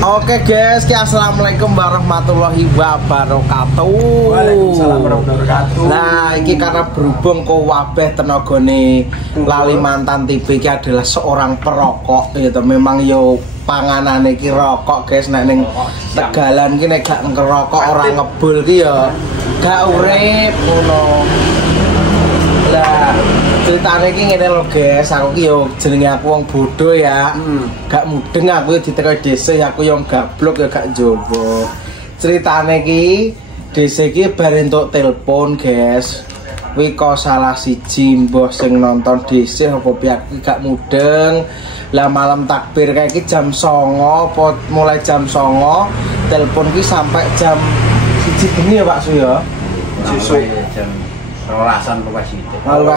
Oke guys, assalamualaikum warahmatullahi wabarakatuh. Waalaikumsalam warahmatullahi wabarakatuh. Nah, ini karena berhubung kewabeh tenagane Lalimantan TV ini adalah seorang perokok gitu. Memang yo panganane iki rokok guys, nek ning Tegalan ki nek gak ngerokok ora ngebul ki ya gak urip ngono. Lah ceritane iki ngene lho guys, aku ki yo jenenge aku wong bodoh ya. Gak mudeng aku diteko desa aku yo gablok yo gak njowo. Ceritane iki desa iki bar entuk telepon guys. Kuwi kok salah siji mbah sing nonton desa apa pihak gak mudeng. Lah malam takbir kayak iki jam 09.00 apa mulai jam 09.00 telepon ki sampai jam 1 bengi ya Pak Su ya. Sampai jam rolasan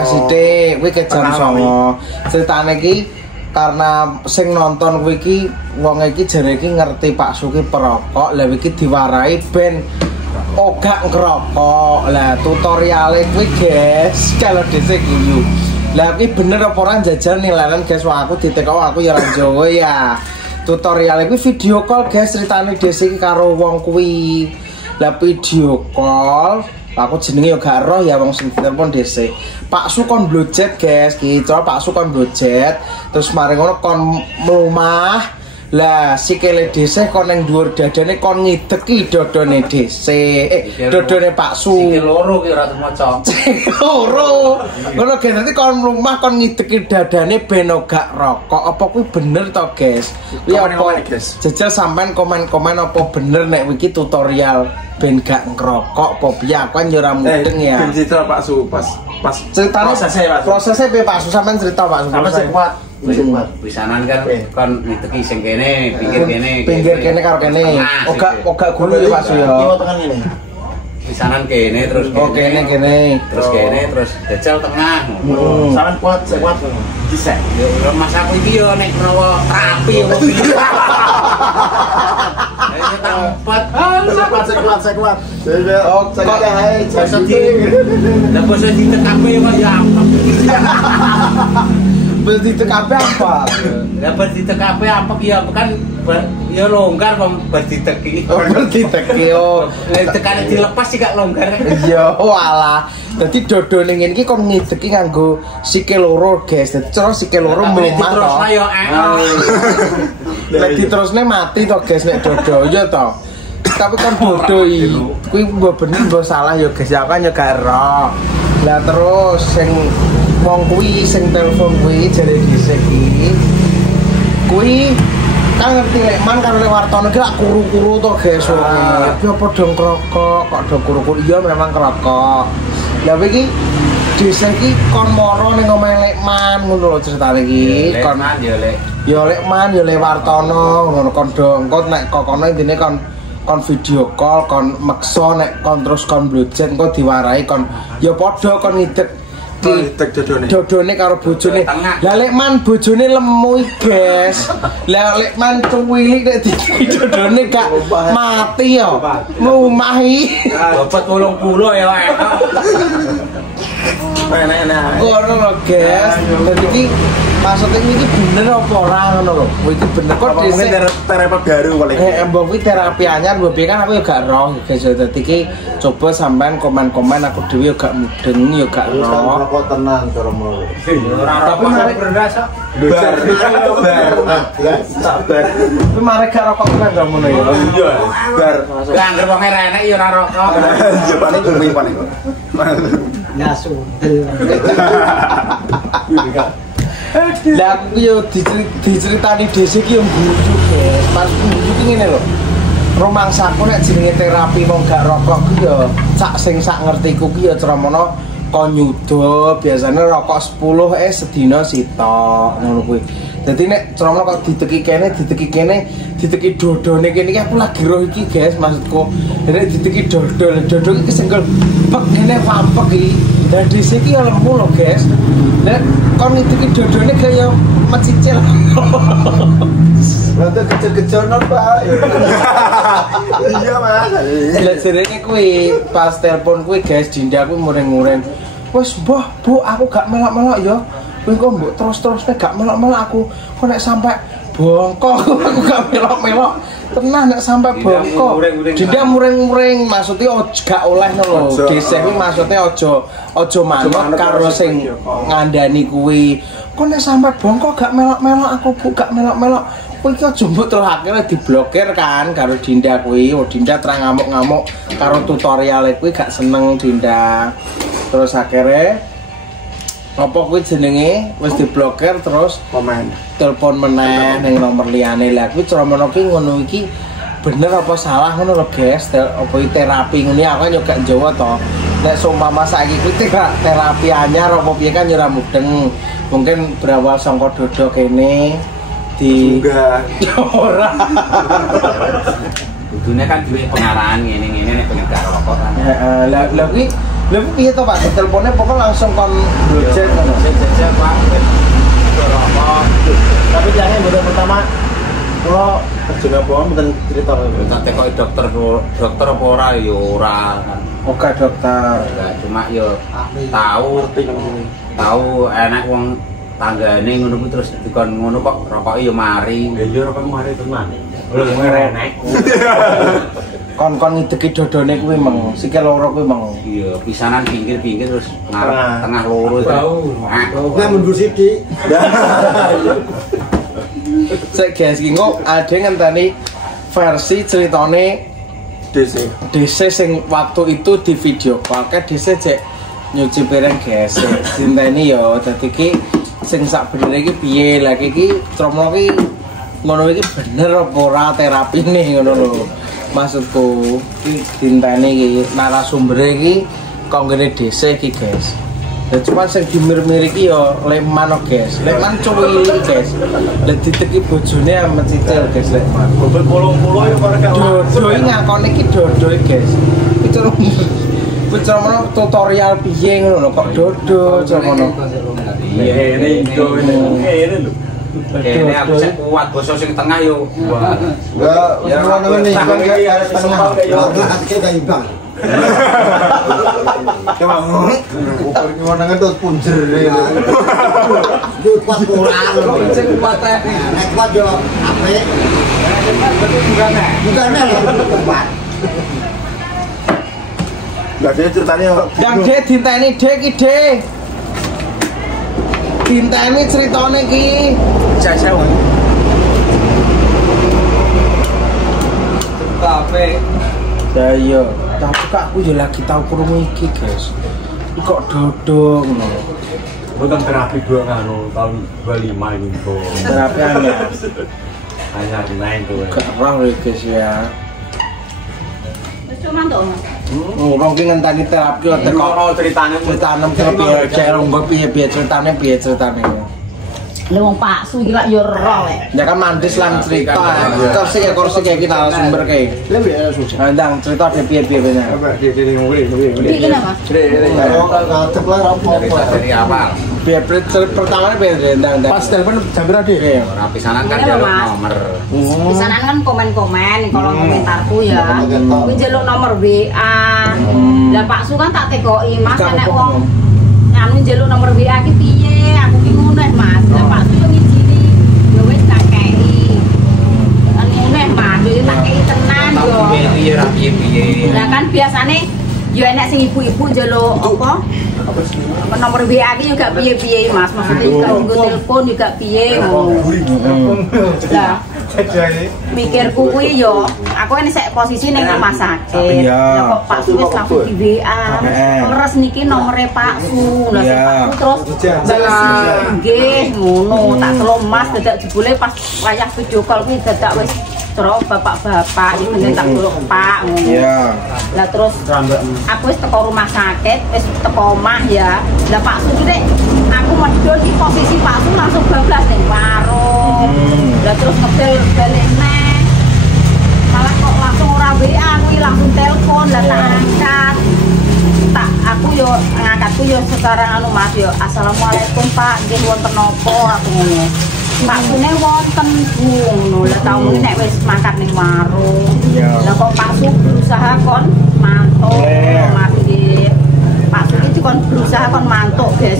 Sithik kuwi ke jam 09.00. Ceritane iki karena sing nonton kuwi iki wong iki jare iki ngerti Pak Su ki perokok, lha iki diwarai ben gak ngerokok. Lah tutoriale kuwi guys, kalau dhisik guyu. Lah iki bener apa ora jajan nilaran guys, wah aku diteko aku ya ora Jawa ya. Tutoriale kuwi video call guys, ceritane dhisik karo wong kuwi. Lah video call aku jenenge yo gak roh ya wong sing ditelepon dhisik. Pak Su kon blojet guys, gitu. Pak Su kon blojet, terus mari ngono kon mlumah. Lah sikile dhisik kon ning dhuwur dadane kon ngideki dodone dhisik. Dodone Pak Su. Sikil loro ki ora maca. Loro. Ngono guys, nanti kon mlumah kon ngideki dadane ben gak rokok. Apa kuwi bener to guys? Kuwi apa guys? Jajal sampean komen-komen apa bener nek iki tutorial ben gak ngerokok apa piye aku kan yo ora mudeng ya. Ben cerita Pak Su pas ceritane prosesnya piye Pak Su sampean cerita Pak Su. Sampe sing kuat. Pisanan kan kon ngiteki sing kene, pinggir kene karo kene. Oga guru ya Pak Su ya. Kiwa tengah ini. Pisanan kene terus kene. Terus kene terus jajal tengah. Saran kuat, saya kuat. Bisa. Yo mas aku iki yo nek menawa terapi kok. Ayo tempat. Saya kuat. Lah basa di TKP Mas ya apa? Bel di TKP apa? Lah bar di TKP apa ya kan ya longgar bar diteki. Bar diteki yo. Nek tekane dilepas sih gak longgar. Iya, walah. Dadi dodone ngene iki kon ngideki nganggo sikil loro, guys. Dadi cara sikil loro mlumah to. Terus ayo Lek diterusne mati to, guys, nek dodo ya to. Tapi kan bodoh iki. Kuwi mbok bener mbok salah ya, guys. Ya kan ya gak ero. Lah terus sing wong kuwi sing telepon kuwi jare dhisik iki. Kuwi kan ngerti Lekman karo Wartono ki lak kuru-kuru to guys wonge. Ki apa dong krokok, kok do kuru-kuru iya memang krokok. Lah iki desa iki kon moro ning omahe Lekman ngono lho ceritane iki. Kon Lekman ya Le Wartono ngono kon do engko nek kokono intine kon video call kon meksa nek kon terus kon blojet engko diwarai kon ya padha kon ngidek dodone karo bojone. Lah Lekman bojone lemu guys. Lah Lekman cuwilik nek dodone gak mati ya. Mlumahi. Bobot 80 ya wae. Enak-enak. Ngono lho guys. Dadi iki maksudnya ini bener apa orang ngono lho. Iki bener kok dhisik terapi baru paling. Mbok kuwi terapi anyar mbok kan aku ya gak roh guys. Dadi iki coba sampean komen-komen aku dhewe ya gak mudeng ya gak roh. Kok tenang cara mulu. Tapi mari berasa Sabar. Tapi mari gak rokok kan gak ngono ya. Iya, bar. Lah anggere wong enek ya ora rokok. Jepane kuwi paling. Ngasu. Lah aku yo diceritani dhisik ki yo guyu guys. Pas guyu ki ngene lho. Rumangsaku nek jenenge terapi wong gak rokok ki yo sak sing sak ngertiku ki yo cramono kon nyuda biasane rokok 10 sedina sitok ngono kuwi. Dadi nek cramono kok diteki diteki dodone kene iki aku lagi roh iki guys maksudku. Nek diteki dodol iki senggel pek kene wampek iki. Dan dhisik iki yo lemu lho guys. Nek kon diteki dodone kaya mecicil. Berarti kecil-kecil non Pak. Iya Mas. Lah jerene kuwi pas telepon kuwi guys Dinda kuwi muring-muring. Wes mbah, Bu, aku gak melok-melok ya. Kowe kok mbok terus-terusne gak melok-melok aku. Kok nek sampai bongkok aku gak melok-melok tenang nek sampai bongkok dinda muring-muring maksudnya gak oleh lho gesek kuwi maksudnya aja manut karo sing ngandani kuwi kok nek sampai bongkok gak melok-melok aku Bu gak melok-melok kuwi ki aja mbok terus akhirnya diblokir kan karo Dinda kuwi Dinda terang ngamuk-ngamuk karo tutorial kuwi gak seneng Dinda terus akhirnya apa kuwi jenenge wis diblokir terus komen telepon meneh ning nomor liyane lah kuwi ceromono ki ngono iki bener apa salah ngono lho guys apa terapi ngene aku yo gak Jawa to nek seumpama saiki kuwi terapi anyar apa piye kan yo ora mudeng mungkin berawal saka dodo kene di juga ora kudune kan duwe pengarahan ngene-ngene nek pengen karo rokok kan heeh lha kuwi lha piye to Pak teleponnya pokok langsung kon gojek ngono jajak Pak rokok tapi jangan baru pertama kalau kerja bohong bukan cerita tak tekoki dokter apa ora ya ora oke dokter cuma yo tahu enak wong tanggane ngono kuwi terus dikon ngono kok rokoke yo mari ya rokok mari tenan lho enek kon ngideki dodone kuwi meng sikil loro kuwi meng iya pisanan pinggir-pinggir terus ngarep tengah loro nah mundur sithik cek guys iki kok ade ngenteni versi ceritane DC sing waktu itu di video call kan DC cek nyuci piring guys dinteni yo dadi iki sing sak bener iki piye lagi iki tromo iki ngono iki bener apa ora terapine ngono lho maksudku iki dinteni iki narasumber iki kok ngene DC iki guys dan cuma sing dimir-mir iki yo Leman guys Leman cuwi guys lha diteki bojone amet cicil guys Leman bobel 80 ya para kawan dodo iki ngakoni iki dodo guys itu Pucromono tutorial piye ngono lho kok dodo Pucromono. Iya ini lho. Ini aku sing kuat basa sing tengah yo. Wah. Ya ngono ngene kan harus tengah. Hati kayak bang. Coba ukur ngono ngendut punjer. Kuat kurang. Sing kuat teh. Nek kuat yo apik. Bukan kuat. Gak ada ceritanya yang D dinteni D ki D dinteni ceritane ki jajal tapi ya iya tapi kak aku ya lagi tau krungu iki guys kok dodong ngono bukan terapi gua kan tahun 25 ini tuh terapi hanya main tuh gak roh guys ya cuma tuh ngomong ki ngenteni terapi kok kalau ceritanya piye cek ronggo piye ceritane lha wong Pak Su iki lak yo ro lek ya kan mandis lan cerita terus sik kursi kayak kita sumber kayak lebih ya susah ndang cerita piye bener dia ngomong iki lho Mas Dari awal. piye pertamanya piye ndang pas telepon jam berapa dia Pisanan kan jalur nomor. di sana kan komen-komen kalau komentarku ya kuwi njaluk nomor WA lah Pak Su kan tak tekoki Mas nek wong anu njaluk nomor WA ki piye aku ki ngono Mas lah Pak Su yo ngijini yo wis tak kei kan ngono Mas yo tak kei tenan yo Piye ra piye. lah kan biasane yo enek sing ibu-ibu njaluk apa nomor WA ki yo gak piye-piye Mas maksudnya juga telepon juga piye lah mikirku kuwi yo aku ini sek posisi ning rumah sakit ya kok Pak Su wis langsung di WA leres niki nomere Pak Su lah Pak Su terus nggih ngono tak telo Mas dadak jebule pas wayah video call kuwi dadak wis terus bapak-bapak iki tak telo Pak ngono lah terus aku wis teko rumah sakit wis teko omah ya lah Pak Su ki aku medhot di posisi Pak Su langsung bablas ning warung lah terus ngedel balik neh malah kok langsung ora WA aku langsung telepon lah tak angkat tak aku yo ngangkatku yo sekarang anu Mas yo assalamualaikum Pak nggih wonten napa aku ngono Pak Sune wonten Bu ngono lah tau nek wis mangkat ning warung lah kok Pak Su berusaha kon mantuk Mas nggih Pak Su iki kon berusaha kon mantuk guys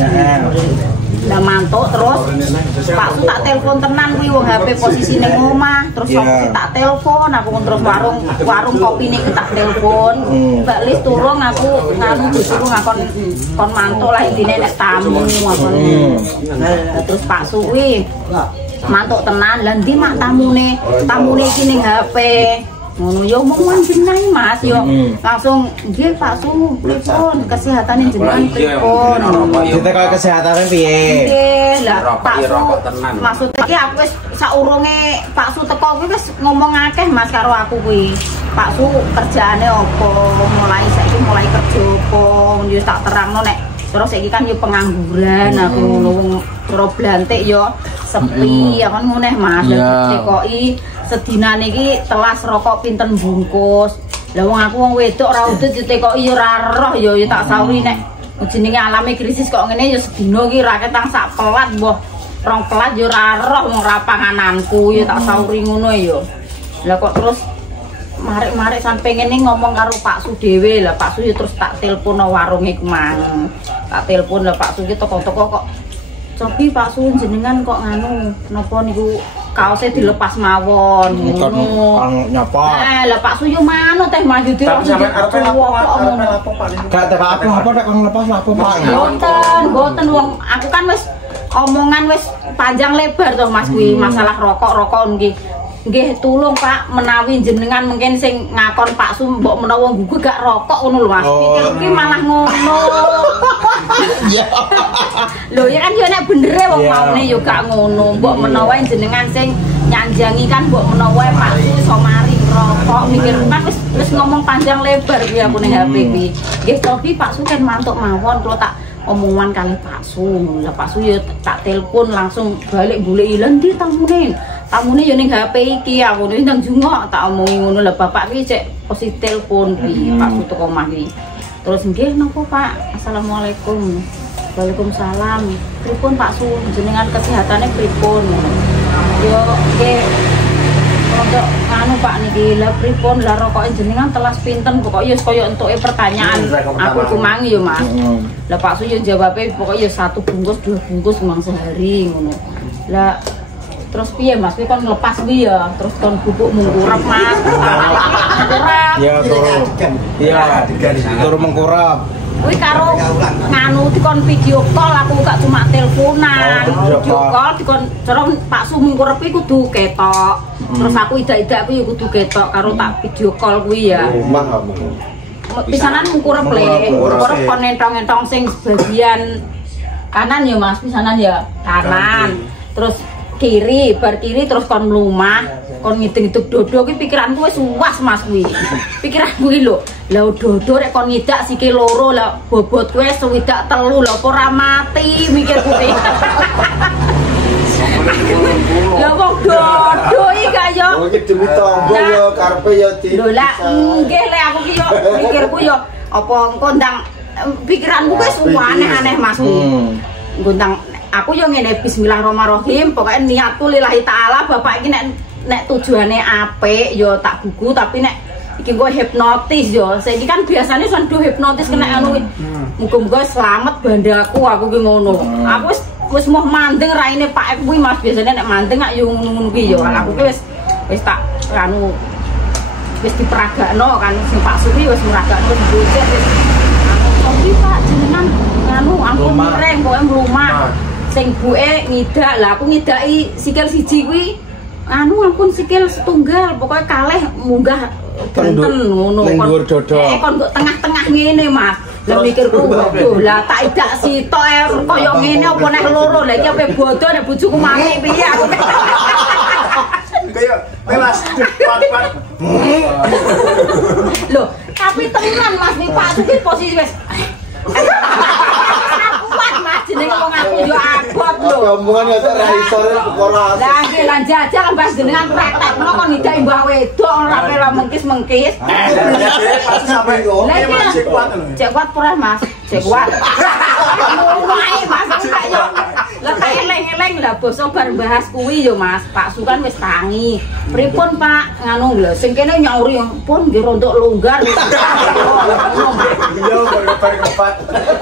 Lah mantuk terus Pak Su tak telepon tenan kuwi wong HP posisi ning omah, terus tak telepon aku terus warung kopi niki tak telepon. Mbak Lis turung aku nganu bojoku ngakon kon mantuk lah intine nek tamu aku. Terus Pak Su kuwi mantuk tenan lah ndi mak tamune iki ning HP. Ngono yo omong jenengan Mas yo langsung nggih Pak Su pripun kesehatane jenengan pripun ditekok kesehatane piye nggih lah Pak Su maksudnya iki aku wis saurunge Pak Su teko kuwi wis ngomong akeh Mas karo aku kuwi Pak Su kerjaane opo mulai saiki mulai kerja opo yo tak terangno nek terus saiki kan yo pengangguran aku ngono ora blantik yo sepi ya kan ngene Mas ditekoki sedinane iki telas rokok pinten bungkus. Lah wong aku wong wedok ora udut ditekoki ya ora roh ya tak sauri nek jenenge alame krisis kok ngene ya sedina iki ra ketang sak pelat mbah 2 pelat ya ora roh wong ra pangananku ya tak sauri ngono ya. Lah kok terus marek-marek sampe ngene ngomong karo Pak Su dhewe. Lah Pak Su ya terus tak telepon nang warunge kemang. Tak telepon lah Pak Su ki teko-teko kok Cobi Pak Su jenengan kok nganu napa niku kaosnya dilepas mawon ngono. Nyapa? Lah Pak Su yo manut teh maju dhewe. Gak teko apa nek kang lepas lapo Pak. Mboten wong aku kan wis omongan wis panjang lebar toh Mas kuwi masalah rokok nggih. Nggih tulung Pak menawi jenengan mungkin sing ngakon Pak Su mbok menawa nggugu gak rokok ngono lho Mas. Pikir iki malah ngono. Iya. Lho ya kan yo nek bendere wong maune yo gak ngono. Mbok menawa jenengan sing nyanjangi kan mbok menawa Pak Su iso mari rokok mikir kan wis ngomong panjang lebar kuwi aku ning HP iki. Nggih tapi Pak Su kan mantuk mawon kula tak omongan kali Pak Su. Lah Pak Su yo tak telepon langsung balik golek ilang ndi tamune yo ning HP iki aku ndang jungok tak omongi ngono lah bapak iki cek posisi telepon iki Pak Su teko omah iki. Terus nggih napa Pak? Assalamualaikum. Waalaikumsalam. Pripun Pak Su jenengan kesehatane pripun? Yo nggih untuk anu Pak niki lha pripun lah rokoke jenengan telas pinten pokoke yo kaya entuke pertanyaan aku kumangi yo Mas. Lah Pak Su yo jawabe pokoke yo 1 bungkus 2 bungkus memang sehari ngono. Lah terus piye Mas kuwi kon nglepas kuwi ya terus kon bubuk mengkurep Mas. Ya turu. Iya, turu mengkurep. Kuwi karo nganu dikon video call aku gak cuma teleponan. Video call dikon cara Pak Su mengkurep kuwi kudu ketok. Terus aku idak-idak kuwi kudu ketok karo tak video call kuwi ya. Pisanan mengkurep le. Mengkurep kon entong-entong sing bagian kanan ya Mas, pisanan ya kanan. Terus kiri, bar kiri terus kon mlumah, kon ngideng-ngideng dodo kuwi pikiranku wis uwas Mas kuwi. Pikiranku iki lho, lha dodo rek kon ngidak sikil loro lah bobot kuwi swidak 3 lho apa ora mati mikirku kuwi. Ya wong dodo iki gak yo. Oh iki demi tombo yo karepe yo di. Lho lah nggih le aku ki yo mikirku yo apa engko ndang pikiranku wis aneh-aneh Mas. Ngundang aku yo ngene bismillahirrahmanirrahim pokoknya niatku lillahi taala bapak iki nek tujuane apik yo tak buku tapi nek iki gue hipnotis yo saiki kan biasanya sandu hipnotis kena anu muga-muga selamat bandaku aku ki ngono aku wis mau mandeng raine Pak kuwi Mas biasanya nek mandeng gak yo ngono ki yo aku ki wis tak anu wis diperagakno kan sing Pak Su wis meragakno bocah wis anu Pak jenengan anu aku mireng pokoke mlumah sing buke ngidak lah aku ngidaki sikil siji kuwi anu ampun sikil setunggal pokoknya kalih munggah benten ngono kon kok tengah-tengah ngene Mas lah mikirku waduh lah tak idak sitok kaya ngene apa nek loro lah iki ape bodoh nek bojoku mati piye aku kaya Mas lho tapi tenan Mas nih Pak iki posisi wis jenenge wong aku yo abot lho. Omongan ya ora iso perkara. Lah nggih lan jajal mbas jenengan praktekno kon ngidak mbah wedok ora kira mengkis-mengkis. Pasti sampe yo. Cek kuat pura Mas. Cek kuat. Wae Mas kok yo. Lah tak eleng-eleng lah basa bar bahas kuwi yo Mas. Pak Su kan wis tangi. Pripun Pak nganu lho sing kene nyauri pun nggih rontok longgar. Yo bar kepat.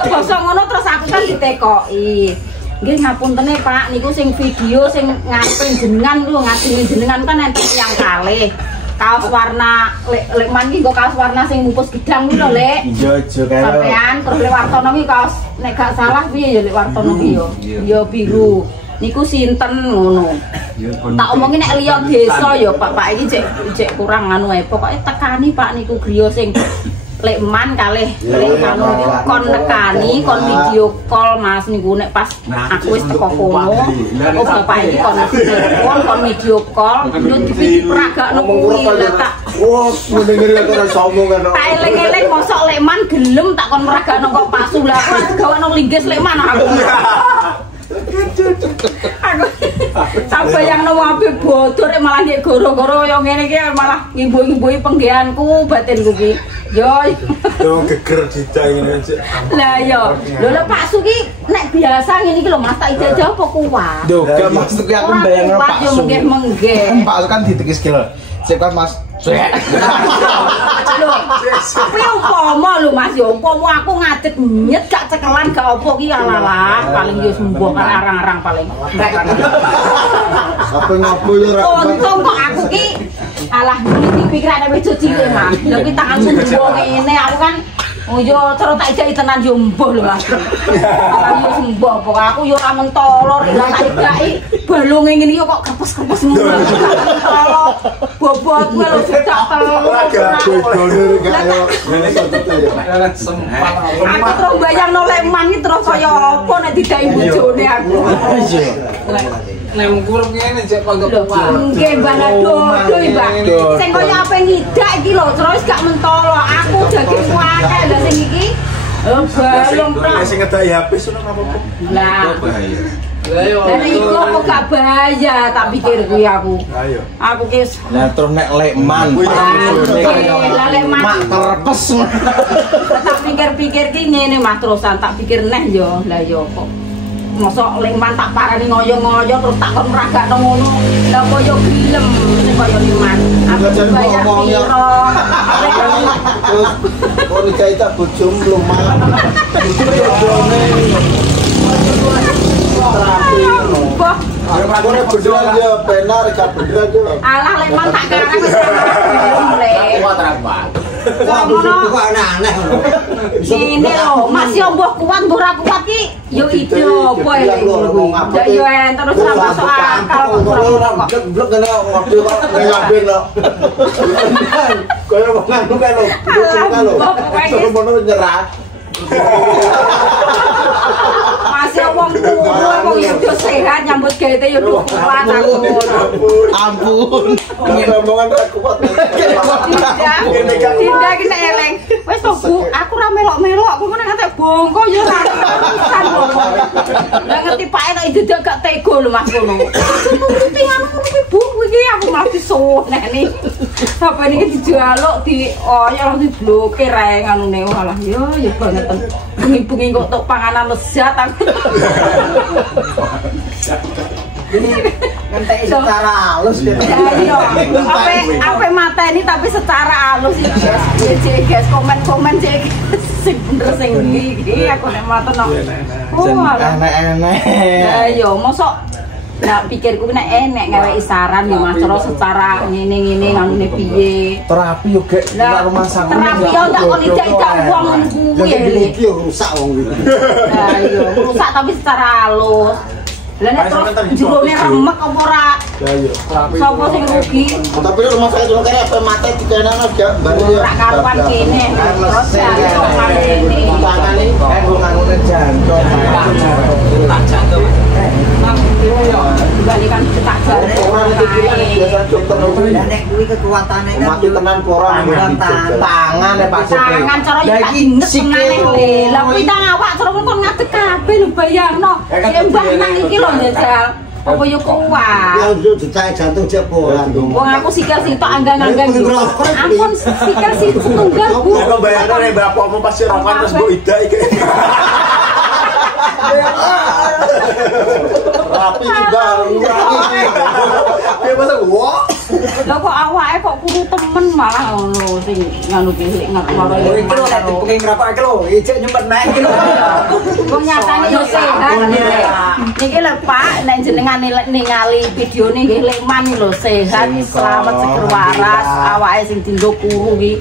Basa ngono terus aku kan ditekoki. Nggih ngapuntene Pak, niku sing video sing ngarepe jenengan lho, ngadili jenengan kan enten yang kalih. Kaos warna lek man iki nggo kaos warna sing mupus gedang kuwi lho, Lek. Iya, iya kae. Sampean terus Lek Wartono iki kaos nek gak salah piye ya Lek Wartono ki yo. Ya biru. Niku sinten ngono. Tak omongi nek liya desa ya Pak iki cek kurang anu ae. Pokoke tekani Pak niku griya sing lek man kalih lek anu kon nekani kon video call Mas niku nek pas aku wis teko kono. Oh bapak iki kon video call yo diperagakno kuwi lho tak. Wah, mendengar karo sombong kan. Tak eling-eling mosok lek man gelem tak kon meragakno kok pasu lah aku gawano linggis lek man aku. Aku sampai yang nomor api bodoh malah nggih goro-goro yang ngene iki malah ngimbu-ngimbuhi penggeanku batinku ki. Yo geger dicai ngene aja. Lah yo, lho Pak Suki nek biasa ngene iki lho Mas tak ijajah apa kuat. Lho, gak maksud ki aku mbayangno Pak Su. Menggih menggih. Pak Su kan ditekiske lho. Sik kan Mas. Lho, kuwi umpama lho Mas yo, umpama aku ngadeg nyet gak cekelan gak opo ki alalah paling yo sembuh kan arang-arang paling. Apa ngopo yo ra. Untung kok aku ki alah iki pikirane wis cilik Mas. Lha ki tangan sembuh ngene aku kan oh yo cara tak ijaki tenan yo mbuh lho Mas. Yo sembuh kok aku yo ora mentolo lha tak ijaki balunge ngene yo kok kepes-kepes ngono. Bobot kuwi lho cedak telur. Aku terus bayangno leman iki terus kaya apa nek didai bojone aku. Nek mungkur ngene cek kok nggih Mbak Dodo Mbak. Sing kaya ape ngidak iki lho terus gak mentolo. Aku daging kuake lho sing iki. Balung prak. Sing ngedai HP sono apa-apa. Lah. bahaya. Lah iku kok gak bahaya tak pikir kuwi aku. Ayo. Aku ki Lah terus nek lekman lah lekman mak terpes. tak pikir-pikir ki ngene Mas terusan tak pikir neh yo. Lah yo kok mosok lekman tak parani ngoyo-ngoyo terus tak kon meragakno ngono. Lah kok yo film sing koyo lekman. Aku bayar piro. Kok nikah tak bojom lumah. Mbah, Aku nek bojom aja benar gak bener aja. alah lekman tak karang wis film lek. Kuat apa? Wah, bojom kok aneh-aneh ngono. Ini loh, Mas yo mbah kuat mbah ora kuat ki yo ide apa ya kuwi. Ya yo terus ora masuk akal kok. Blek kena ngode kok ngabeng lho. Kaya wong anu kan lho. Terus mono nyerah. Masih wong tuwa wong yo sehat nyambut gawe yo kuat aku. Ampun. Ngomongan ra kuat. Tidak kena eleng. Wes to Bu, aku ra melok-melok, kok ngene ngantek bongko yo ra. Lah ngerti Pak enak ide gak tega lho Mas ngono. Nuruti anu kuwi Bu, iki aku mati nek ni. Sampai niki dijaluk di oyol diblokir ae nganune walah yo banget. Bengi-bengi kok tok panganan lezat aku. Ngentek secara halus gitu. Iya, apa mateni tapi secara halus iki guys, komen-komen cek sing bener sing iki aku nek maten no. Oh, Enek-enek. ya yo mosok nah pikirku nek enek ngeweki saran yo Mas terus secara ngene-ngene nganune piye. Terapi yo gek Lah rumah sakit. terapi yo ndak kon ijak-ijak wong ngono kuwi ya. Iki rusak wong iki. Nah iya, rusak tapi secara halus. Lah nek terus jerone remek apa ora? Ya iya. Sopo sing rugi? Tapi rumah sakit dulu kayak apa mati dikenan aja baru ya. Ora karuan kene. Terus ya ini. Tangane Nggo nganune jantung. Tak jantung. Dibalikan cetak jare orang itu bilang biasa dokter Dan nek kuwi kekuatane kan mati tenan orang Tangan ya Pak Supri. tangan cara yo Lah gak iki dinges sikil. meneh. Lah kuwi tang awak cara kon ngadeg kabeh lho bayangno. Sembah nang iki lho njajal. Apa yo kuat. yang dulu dicai jantung cek bola. Wong aku sikil sitok anggang-anggang yo. Ampun sikil si setunggal Bu. Kok bayangno nek bapakmu pasti rokan terus mbok ida iki. Rapi bang, dia masa wah. Lah kok awake kok kuru temen malah ngono sing nganu ki ngaku karo Iki lho nek dipengen ngrapake lho, ijek nyempet naik iki lho. wong nyatane yo sehat. Niki lho Pak, nek jenengan ningali videone nggih Lekman lho sehat, selamat seger waras, awake sing dienggo kuru ki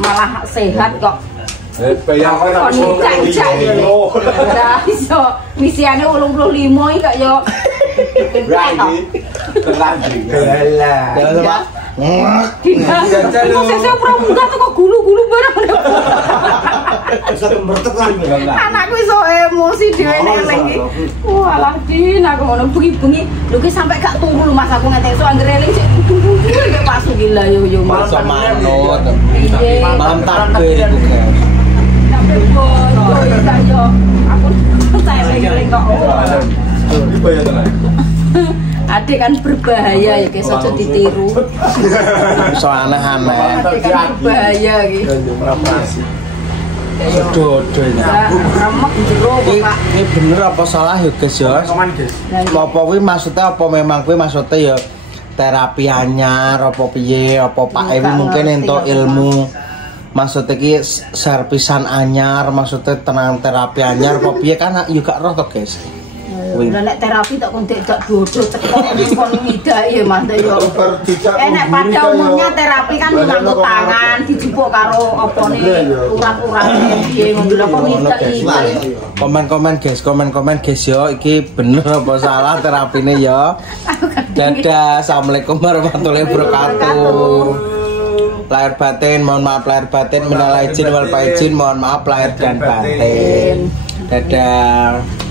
malah sehat kok. Bayang Kok cak-cak yo. Lah iso misiane 85 iki kok yo. Terlanjur. Pak. Saya pramuka tuh kok gulu-gulu barang. Bisa kembertek lah. Anakku iso emosi dhewe nek lagi. Walah Din, aku ngono bengi-bengi. Lho ki sampe gak turu lho Mas aku ngetek iso anggere eling sik turu iki pas gila yo Mas. Masa manut. Iya. Malam takbir iku kan. Sampai bodoh yo. Aku saya eling kok. Dibayar tenan. Adik kan berbahaya ya guys, aja ditiru. Iso aneh-aneh. Adik kan berbahaya iki. Sedodo ini. Remek jero Pak. Ini bener apa salah ya guys ya? Apa kuwi maksudnya apa memang kuwi maksudnya ya terapi anyar apa piye apa Pak Ewi mungkin entuk ilmu maksudnya ki servisan anyar maksudnya tenang terapi anyar apa piye kan juga roh to guys. Lah nek terapi tak kon dak dodo teko kon ngidak ya Mas yo. Enak pada umumnya terapi kan nganggo tangan dijupuk karo opone urat-urate piye ngono lho kok ngidak iki. Komen-komen guys yo iki bener apa salah terapine yo. Dadah, assalamualaikum warahmatullahi wabarakatuh. Lahir batin, mohon maaf lahir batin, minal aidin wal faizin, mohon maaf lahir dan batin. Dadah.